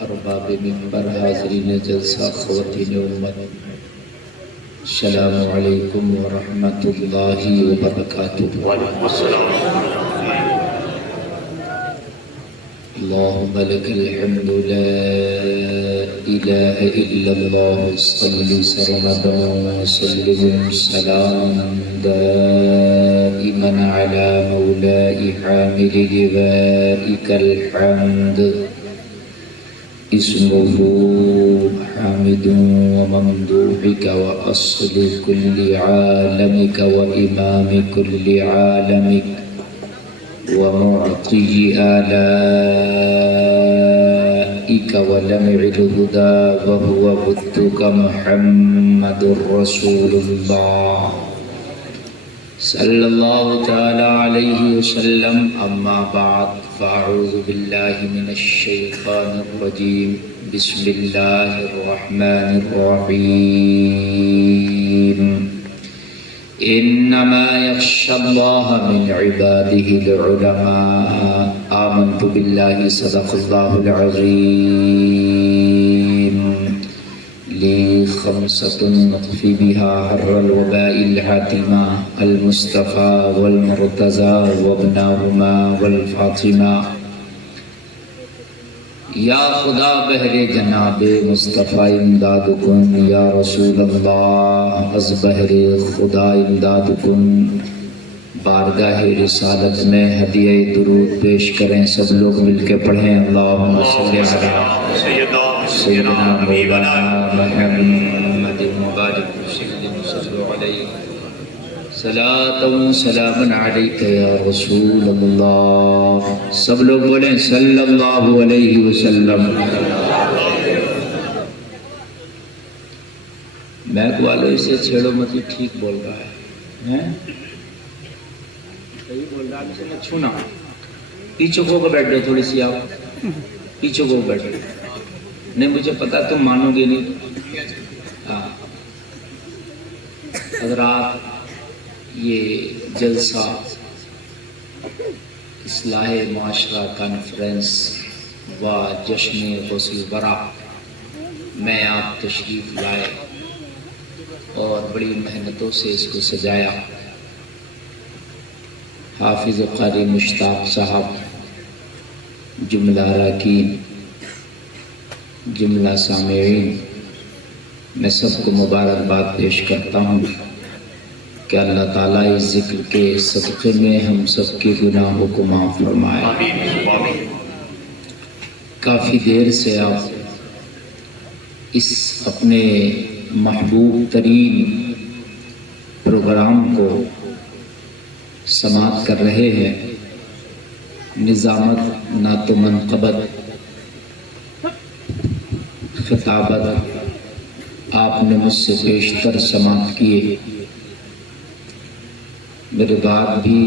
ارباب منبر، حاضرین جلسہ، خواتین امت، السلام علیکم ورحمۃ اللہ وبرکاتہ۔ اللہم لک الحمد لا الہ الا اللہ، صلی سرمدا وسلم سلاما دائما علی مولائی حامل لوائک الحمد، اسمه حامد وممدوحك وأصل كل عالمك وإمام كل عالمك ومعطي آلائك ولمع الهدى وهو بدك محمد رسول الله صلی اللہ تعالی علیہ وسلم۔ اما بعد فاعوذ باللہ من الشیطان الرجیم، بسم اللہ الرحمن الرحیم۔ انما یخشی اللہ من عباده العلماء۔ آمنت باللہ، صدق اللہ العظیم۔ لی خمسة نطفی بها حر الوباء الحاتمہ، المصطفى والمرتضى وابناهما والفاطمہ۔ یا خدا بہر جناب مصطفیٰ امداد کن، یا رسول اللہ از بہر خدا امداد کن۔ بارگاہ رسالت میں ہدیہ درود پیش کریں، سب لوگ مل کے پڑھیں، اللہم صلی علی سیدنا مولانا محمد مبارک وسلم، صلو علیہ صلاۃ و سلام علیک یا رسول اللہ۔ سب لوگ بولیں صلی اللہ علیہ وسلم۔ میں والوں اسے چھیڑو مت، ٹھیک بول رہا ہے، صحیح بول رہا ہے، اسے نہ چھونا۔ پیچھے کو بیٹھ جاؤ، تھوڑی سی آپ پیچھے کو بیٹھ جاؤ۔ نہیں مجھے پتا تم مانو گے نہیں۔ حضرات، یہ جلسہ اصلاح معاشرہ کانفرنس و جشن غسل الورا میں آپ تشریف لائے اور بڑی محنتوں سے اس کو سجایا۔ حافظ قاری مشتاق صاحب، جملہ اراکین، جملہ سامعین، میں سب کو مبارکباد پیش کرتا ہوں کہ اللہ تعالیٰ اس ذکر کے صدقے میں ہم سب کے گناہوں کو معاف فرمائے۔ کافی دیر سے آپ اس اپنے محبوب ترین پروگرام کو سماعت کر رہے ہیں۔ نظامت، نعت و منقبت، خطابت آپ نے مجھ سے بیشتر سماعت کیے۔ میرے بعد بھی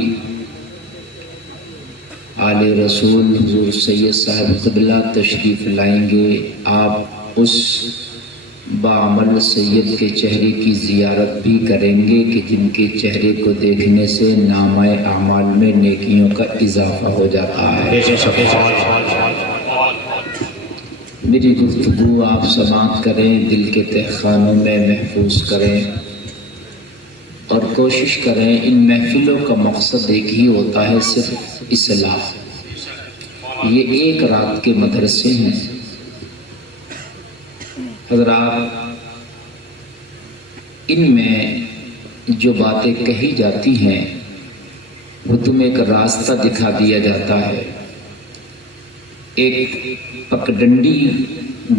آل رسول حضور سید صاحب قبلہ تشریف لائیں گے۔ آپ اس باعمل سید کے چہرے کی زیارت بھی کریں گے کہ جن کے چہرے کو دیکھنے سے نامہ اعمال میں نیکیوں کا اضافہ ہو جاتا ہے۔ میری گفتگو آپ سماعت کریں، دل کے تہخانوں میں محفوظ کریں اور کوشش کریں۔ ان محفلوں کا مقصد ایک ہی ہوتا ہے، صرف اصلاح۔ یہ ایک رات کے مدرسے ہیں۔ حضرات، ان میں جو باتیں کہی جاتی ہیں وہ تمہیں ایک راستہ دکھا دیا جاتا ہے، ایک پگڈنڈی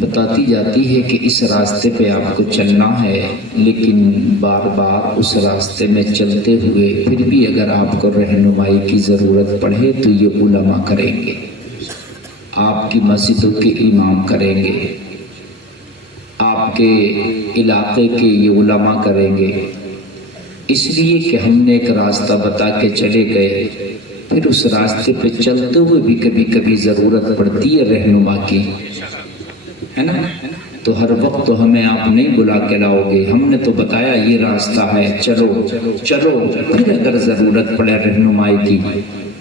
بتاتی جاتی ہے کہ اس راستے پہ آپ کو چلنا ہے، لیکن بار بار اس راستے میں چلتے ہوئے پھر بھی اگر آپ کو رہنمائی کی ضرورت پڑے تو یہ علماء کریں گے، آپ کی مسجدوں کے امام کریں گے، آپ کے علاقے کے یہ علماء کریں گے۔ اس لیے کہ ہم نے ایک راستہ بتا کے چلے گئے، پھر اس راستے پہ چلتے ہوئے بھی کبھی کبھی ضرورت پڑتی ہے رہنما کی، ہے نا؟ تو ہر وقت تو ہمیں آپ نہیں بلا کے لاؤ گے، ہم نے تو بتایا یہ راستہ ہے، چلو چلو، پھر اگر ضرورت پڑے رہنمائی کی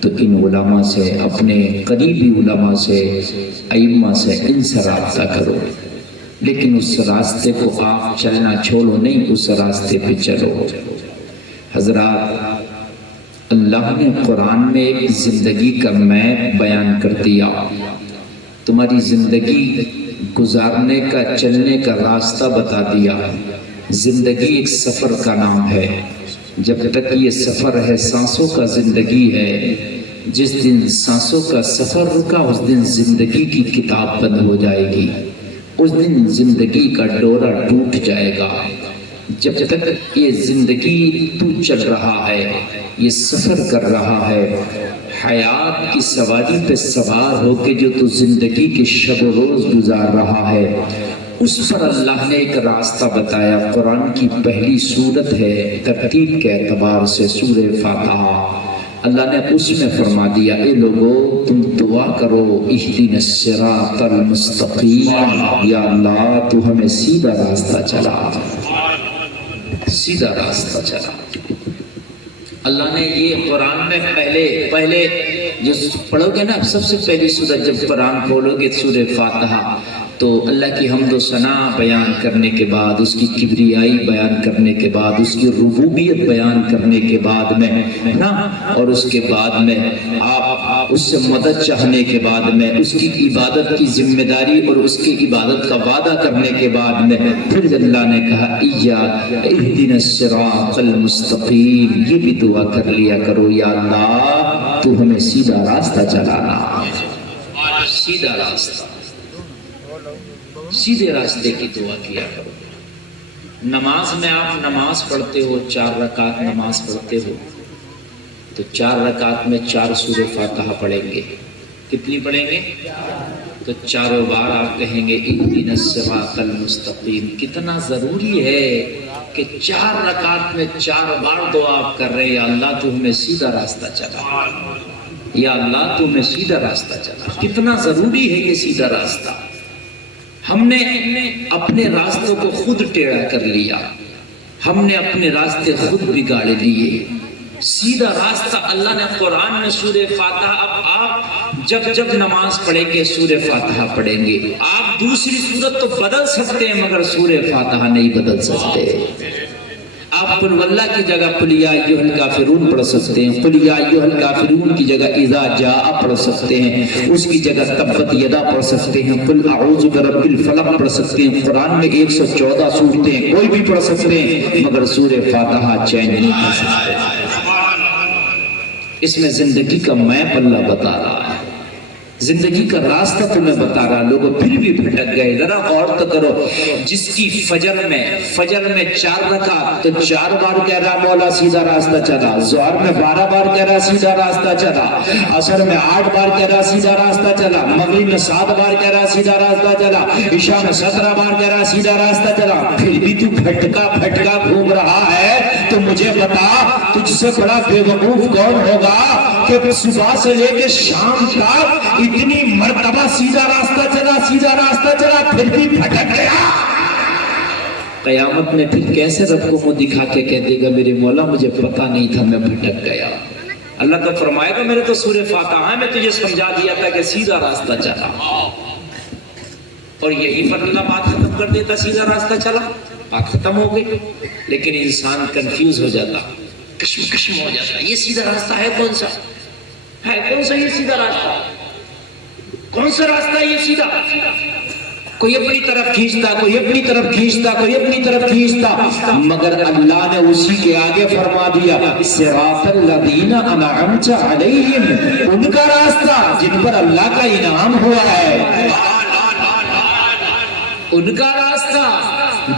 تو ان علماء سے، اپنے قریبی علماء سے، ائمہ سے، ان سے رابطہ کرو، لیکن اس راستے کو آپ چلنا چھوڑو نہیں، اس راستے پہ چلو۔ حضرات، اللہ نے قرآن میں ایک زندگی کا میپ بیان کر دیا، تمہاری زندگی گزارنے کا، چلنے کا راستہ بتا دیا۔ زندگی ایک سفر کا نام ہے، جب تک یہ سفر ہے، سانسوں کا زندگی ہے، جس دن سانسوں کا سفر رکا اس دن زندگی کی کتاب بند ہو جائے گی، اس دن زندگی کا ڈورا ٹوٹ جائے گا۔ جب تک یہ زندگی تو چل رہا ہے، یہ سفر کر رہا ہے، حیات کی سواری پہ سوار ہو کے جو تو زندگی کے شب و روز گزار رہا ہے، اس پر اللہ نے ایک راستہ بتایا۔ قرآن کی پہلی سورت ہے ترتیب کے اعتبار سے سورہ فاتحہ، اللہ نے اس میں فرما دیا، اے لوگو تم دعا کرو، اہدنا الصراط المستقیم، یا اللہ تو ہمیں سیدھا راستہ چلا، سیدھا راستہ چلا۔ اللہ نے یہ قرآن میں پہلے جو پڑھو گے نا، سب سے پہلی سورت جب قرآن کھولو گے سورہ فاتحہ، تو اللہ کی حمد و ثنا بیان کرنے کے بعد، اس کی کبریائی بیان کرنے کے بعد، اس کی ربوبیت بیان کرنے کے بعد میں نا، اور اس کے بعد میں آپ اس سے مدد چاہنے کے بعد میں، اس کی عبادت کی ذمہ داری اور اس کی عبادت کا وعدہ کرنے کے بعد میں، پھر اللہ نے کہا اہدنا الصراط المستقیم، یہ بھی دعا کر لیا کرو، یا اللہ تو ہمیں سیدھا راستہ چلانا، سیدھا راستہ، سیدھے راستے کی دعا کیا کرو۔ نماز میں آپ نماز پڑھتے ہو، 4 رکعت نماز پڑھتے ہو، تو 4 رکعت میں 4 سورہ فاتحہ پڑھیں گے۔ کتنی پڑھیں گے؟ تو چاروں بار آپ کہیں گے اہدنا الصراط المستقیم۔ کتنا ضروری ہے کہ 4 رکعت میں 4 بار دعا آپ کر رہے ہیں، یا اللہ تو ہمیں سیدھا راستہ چلا، یا اللہ تو ہمیں سیدھا راستہ چلا۔ کتنا ضروری ہے یہ سیدھا راستہ۔ ہم نے اپنے راستوں کو خود ٹیڑھا کر لیا، ہم نے اپنے راستے خود بگاڑ لیے۔ سیدھا راستہ اللہ نے قرآن میں سورہ فاتحہ، اب آپ جب نماز پڑھیں گے سورہ فاتحہ پڑھیں گے، آپ دوسری سورت تو بدل سکتے ہیں مگر سورہ فاتحہ نہیں بدل سکتے۔ آپ قل واللہ کی جگہ قل یا ایھا الکافرون پڑھ سکتے ہیں، قل یا ایھا الکافرون کی جگہ اذا جاء پڑھ سکتے ہیں، اس کی جگہ تبت یدا پڑھ سکتے ہیں، قل اعوذ برب الفلق پڑھ سکتے ہیں۔ قرآن میں 114 سورتیں کوئی بھی پڑھ سکتے ہیں مگر سورہ فاتحہ چینج نہیں کر سکتے۔ اس میں زندگی کا میپ اللہ بتا رہا ہے، زندگی کا راستہ تمہیں بتا رہا۔ لوگوں پھر بھی بھٹک گئے، ذرا غور تو کرو، جس کی فجر میں 4 رکعت تو 4 بار کہہ رہا مولا سیدھا راستہ چلا، ظہر میں 12 بار کہہ رہا سیدھا راستہ چلا، عصر میں 8 بار کہہ رہا سیدھا راستہ چلا، مغرب میں 7 بار کہہ رہا سیدھا راستہ چلا، عشاء میں 17 بار کہہ رہا سیدھا راستہ چلا، پھر بھی تو بھٹکا گھوم رہا ہے۔ تو مجھے بتا تجھ سے بڑا بے وقوف کون ہوگا کہ صبح سے لے کے شام تک اتنی مرتبہ سیدھا راستہ چلا پھر بھی بھٹک گیا۔ قیامت میں پھر کیسے رب کو منہ دکھا کے کہہ دے گا میرے مولا مجھے پتا نہیں تھا میں بھٹک گیا۔ اللہ تو فرمائے گا میرے تو سورہ فاتحہ میں تجھے سمجھا دیا تھا کہ سیدھا راستہ چلا، اور یہی پر اللہ بات ختم کر دیتا، سیدھا راستہ چلا، بات ختم ہو گئی۔ لیکن انسان کنفیوز ہو جاتا، کشم ہو جاتا، یہ سیدھا راستہ ہے کون سا؟ ہے کون سا یہ سیدھا راستہ؟ کون سا راستہ ہے یہ سیدھا؟ کوئی اپنی طرف کھینچتا، کوئی اپنی طرف کھینچتا، کوئی اپنی طرف کھینچتا، مگر اللہ نے اسی کے آگے فرما دیا صراط الذین انعمت علیہم، ان کا راستہ جن پر اللہ کا انعام ہوا ہے، ان کا راستہ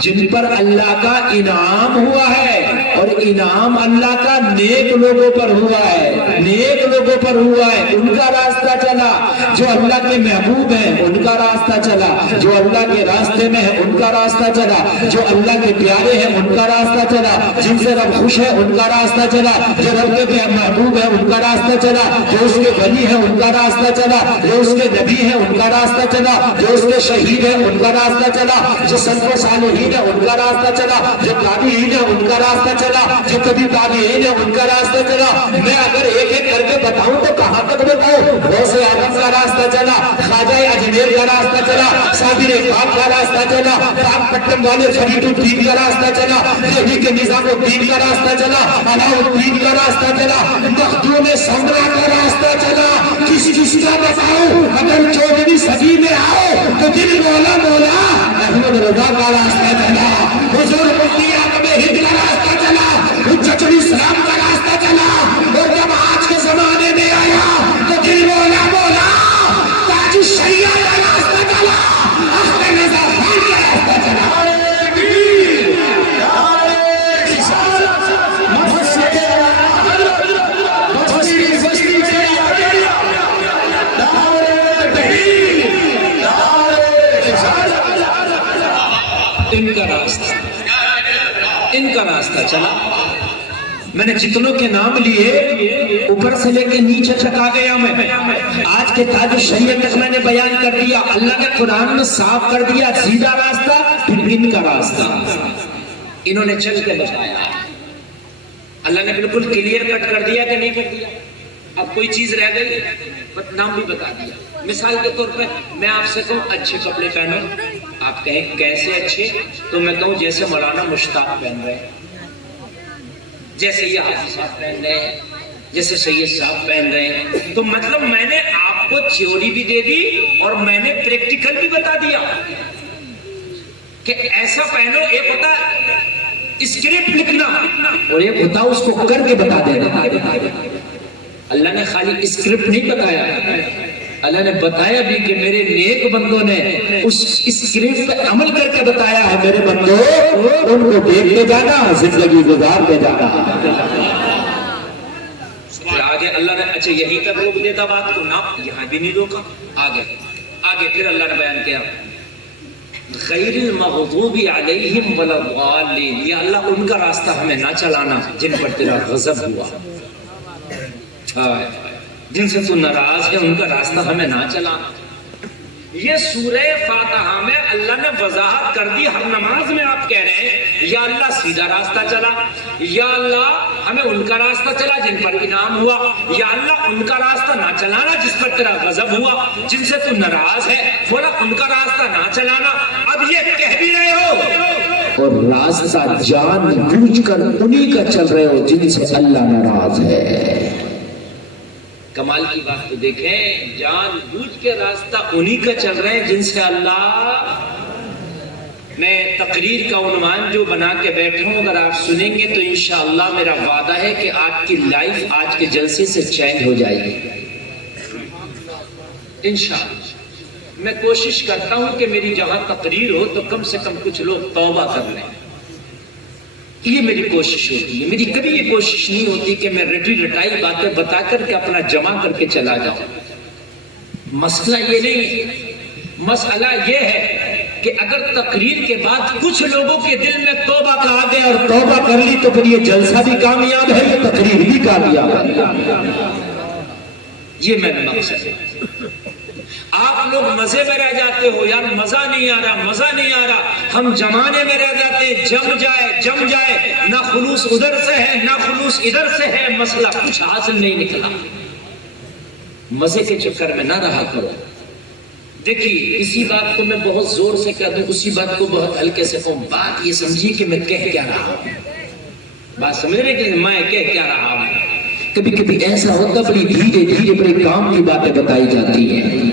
جن پر اللہ کا انعام ہوا ہے، اور انعام اللہ کا نیک لوگوں پر ہوا ہے، نیک لوگوں پر ہوا ہے، ان کا راستہ چلا۔ جو اللہ کے محبوب ہیں ان کا راستہ چلا، جو اللہ کے راستے میں ہے ان کا راستہ چلا، جو اللہ کے پیارے ہیں ان کا راستہ چلا، جن سے رب خوش ہے ان کا راستہ چلا، جو رب کے محبوب ہے ان کا راستہ چلا، جو اس کے ولی ہے ان کا راستہ چلا، جو اس کے نبی ہے ان کا راستہ چلا، جو اس کے شہید ہے ان کا راستہ چلا، جو سلف و صالحین ہے ان کا راستہ چلا، جو تابعین ہے ان کا راستہ چلا، جو کبھی تابعین ہے ان کا راستہ چلا. میں اگر ایک ایک کر کے بتاؤں تو کہاں تک بتاؤں؟ غوث اعظم کا راستہ چلا، خواجہ اجمیر کا راستہ چلا، صابر پاک کا راستہ چلا، پاک پٹن والے فرید الدین کا راستہ چلا، دہلی کے نظام الدین کا راستہ چلا، علاء الدین کا راستہ چلا، مخدوم سمرا کا راستہ چلا. کس کا بتاؤں؟ اگر 14ویں صدی میں آؤ تو دل مولا مولا احمد رضا کا راستہ چلا، حضور مفتی اعظم ہند کا راستہ چلا، حجت الاسلام کا راستہ چلا. اور جب آج کے زمانے میں آیا تو دل مولا مولا تاج الشریعہ کا راستہ چلا، احمد رضا خان کا راستہ چلا. ان کا راستہ چلا. میں نے جتنوں کے نام لیے اوپر سے لے کے نیچے تک آ گیا. میں آج کے تاج الشریعہ تک میں نے بیان کر دیا. اللہ کے قرآن میں صاف کر دیا سیدھا راستہ، پھر ان کا راستہ. انہوں نے چل کے بتایا. اللہ نے بالکل کلیئر کٹ کر دیا کہ نہیں کر دیا؟ اب کوئی چیز رہ گئی؟ نام بھی بتا دیا. مثال کے طور پر میں آپ سے کہوں اچھے کپڑے پہنو، آپ کہیں کیسے اچھے؟ تو میں کہوں جیسے مولانا مشتاق پہن رہے ہیں، جیسے یہ حافظ صاحب پہن رہے ہیں، جیسے سید صاحب پہن رہے ہیں. تو مطلب میں نے آپ کو تھیوری بھی دے دی اور میں نے پریکٹیکل بھی بتا دیا کہ ایسا پہنو. ایک ہوتا اسکرپٹ لکھنا اور ایک ہوتا اس کو کر کے بتا دینا. اللہ نے خالی اسکرپٹ نہیں بتایا، اللہ نے بتایا بھی کہ میرے نیک بندوں نے اس اسکرپٹ پہ عمل کر کے بتایا ہے. میرے بندوں ان کو دیکھتے جانا، زندگی گزارتے جانا. آگے اللہ نے اچھا یہی تک روک دیتا بات کو، نہ یہاں بھی نہیں روکا. آگے پھر اللہ نے بیان کیا غیر المغضوب علیہم ولا الضالین. یا اللہ ان کا راستہ ہمیں نہ چلانا جن پر تیرا غضب ہوا، جن سے تو ناراض ہے، ان کا راستہ ہمیں نہ چلانا. یہ سورہ فاتحہ میں اللہ نے وضاحت کر دی. ہر نماز میں آپ کہہ رہے ہیں یا اللہ سیدھا راستہ چلا، یا اللہ ہمیں ان کا راستہ چلا جن پر انعام ہوا، یا اللہ ان کا راستہ نہ چلانا جس پر تیرا غضب ہوا، جن سے تو ناراض ہے، بولا ان کا راستہ نہ چلانا. اب یہ کہہ بھی رہے ہو اور راستہ جان بوجھ کر انہی کا چل رہے ہو جن سے اللہ ناراض ہے. کمال کی بات تو دیکھیں، جان بوجھ کے راستہ انہی کا چل رہے ہیں جن سے اللہ. میں تقریر کا عنوان جو بنا کے بیٹھا ہوں اگر آپ سنیں گے تو انشاءاللہ میرا وعدہ ہے کہ آپ کی لائف آج کے جلسے سے چینج ہو جائے گی انشاءاللہ. میں کوشش کرتا ہوں کہ میری جہاں تقریر ہو تو کم سے کم کچھ لوگ توبہ کر لیں. یہ میری کوشش ہوتی ہے. میری کبھی یہ کوشش نہیں ہوتی کہ میں رٹی رٹائی باتیں بتا کر کے اپنا جمع کر کے چلا جاؤں. مسئلہ یہ نہیں، مسئلہ یہ ہے کہ اگر تقریر کے بعد کچھ لوگوں کے دل میں توبہ کا آ گیا اور توبہ کر لی تو پھر یہ جلسہ بھی کامیاب ہے، یہ تقریر بھی کامیاب ہے. یہ میرا مقصد ہے. آپ لوگ مزے میں رہ جاتے ہو، یار مزہ نہیں آ رہا، مزہ نہیں آ رہا. ہم جمانے میں رہ جاتے ہیں، جم جائے، نہ خلوص ادھر سے ہے نہ خلوص ادھر سے ہے، مسئلہ کچھ حاصل نہیں نکلا. مزے کے چکر میں نہ رہا کرو. دیکھیے اسی بات کو میں بہت زور سے کہہ دوں، اسی بات کو بہت ہلکے سے کہوں. بات یہ سمجھیے کہ میں کہہ کیا رہا ہوں. بات سمجھ رہے کہ میں کہہ کیا رہا ہوں. کبھی کبھی ایسا ہوتا بڑی دھیرے دھیرے بڑے کام کی باتیں بتائی جاتی ہیں.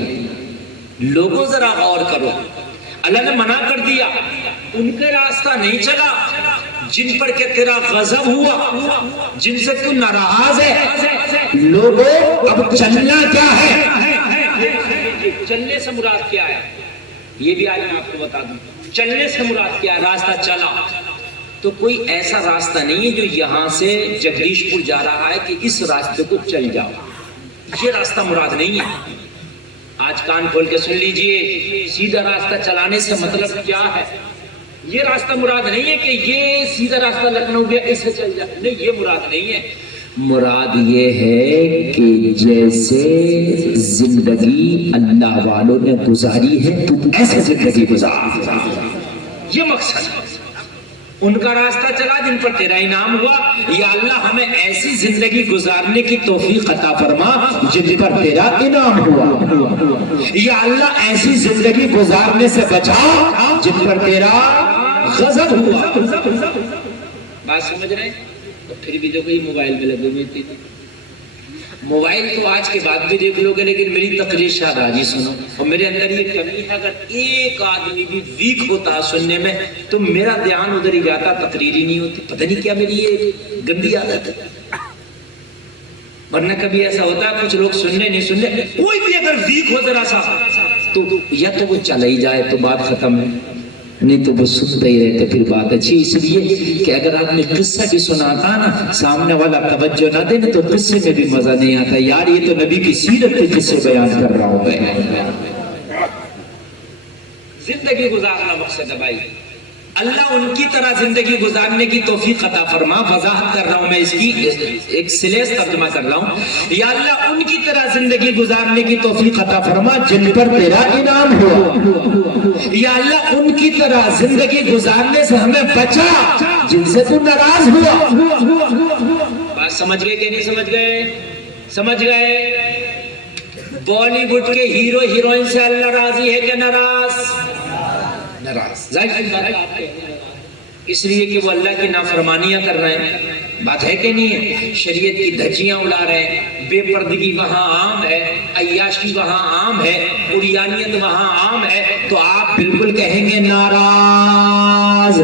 لوگوں ذرا غور کرو، اللہ نے منع کر دیا ان کے راستہ نہیں چلا جن پر کہ تیرا غضب ہوا، جن سے تو ناراض ہے. لوگوں اب چلنا کیا ہے؟ چلنے سے مراد کیا ہے یہ بھی آج میں آپ کو بتا دوں. چلنے سے مراد کیا ہے؟ راستہ چلا تو کوئی ایسا راستہ نہیں ہے جو یہاں سے جگدیش پور جا رہا ہے کہ اس راستے کو چل جاؤ. یہ راستہ مراد نہیں ہے. آج کان کھول کے سن لیجئے، سیدھا راستہ چلانے سے مطلب کیا ہے. یہ راستہ مراد نہیں ہے کہ یہ سیدھا راستہ لکھنؤ گیا اس سے چل جائے، نہیں یہ مراد نہیں ہے. مراد یہ ہے کہ جیسے زندگی اللہ والوں نے گزاری ہے تو ایسے زندگی گزار. یہ مقصد ہے. ان کا راستہ چلا جن پر تیرا انعام ہوا. یا اللہ ہمیں ایسی زندگی گزارنے کی توفیق عطا فرما جن پر تیرا انعام ہوا. یا اللہ ایسی زندگی گزارنے سے بچا جن پر تیرا غضب ہوا. بات سمجھ رہے ہیں؟ تو پھر بھی دیکھو یہ موبائل میں لگے ہوئے تھے. موبائل تو آج کے بعد بھی دیکھ لو گے لیکن میری تقریر شاید آج ہی سنو. اور میرے اندر یہ کمی ہے اگر ایک آدمی بھی ویک ہوتا سننے میں تو میرا دھیان ادھر ہی جاتا, تقریر ہی نہیں ہوتی. پتہ نہیں کیا میری یہ گندی عادت ہے. ورنہ کبھی ایسا ہوتا ہے کچھ لوگ سننے نہیں سننے, کوئی بھی اگر ویک ہو ذرا سا تو یا تو وہ چلا ہی جائے تو بات ختم ہے, نہیں تو وہ سنتے ہی رہتے پھر بات اچھی. اس لیے کہ اگر آپ نے قصہ بھی سناتا نا سامنے والا توجہ نہ دے نا تو قصے میں بھی مزہ نہیں آتا. یار یہ تو نبی کی سیرت کے قصے بیان کر رہا ہوں میں. زندگی گزارنا مقصد ہے بھائی. اللہ ان کی طرح زندگی گزارنے کی توفیق عطا فرما. وضاحت کر رہا ہوں میں اس کی, ایک سلیس ترجمہ کر رہا ہوں. یا اللہ ان کی طرح زندگی گزارنے کی توفیق عطا فرما جن پر تیرا انعام ہوا. یا اللہ ان کی طرح زندگی گزارنے سے ہمیں بچا جن سے تو ناراض ہوا. بات سمجھ گئے کہ نہیں سمجھ گئے؟ سمجھ گئے؟ بالی ووڈ کے ہیرو ہیروئن سے اللہ راضی ہے کہ ناراض؟ ناراض. اس لیے کہ وہ اللہ کی نافرمانیاں کر رہے ہیں. بات ہے کہ نہیں ہے؟ شریعت کی دھجیاں اڑا رہے ہیں. بے پردگی وہاں عام ہے, عیاشی وہاں عام ہے, عریانیت وہاں عام ہے, تو آپ بالکل کہیں گے ناراض.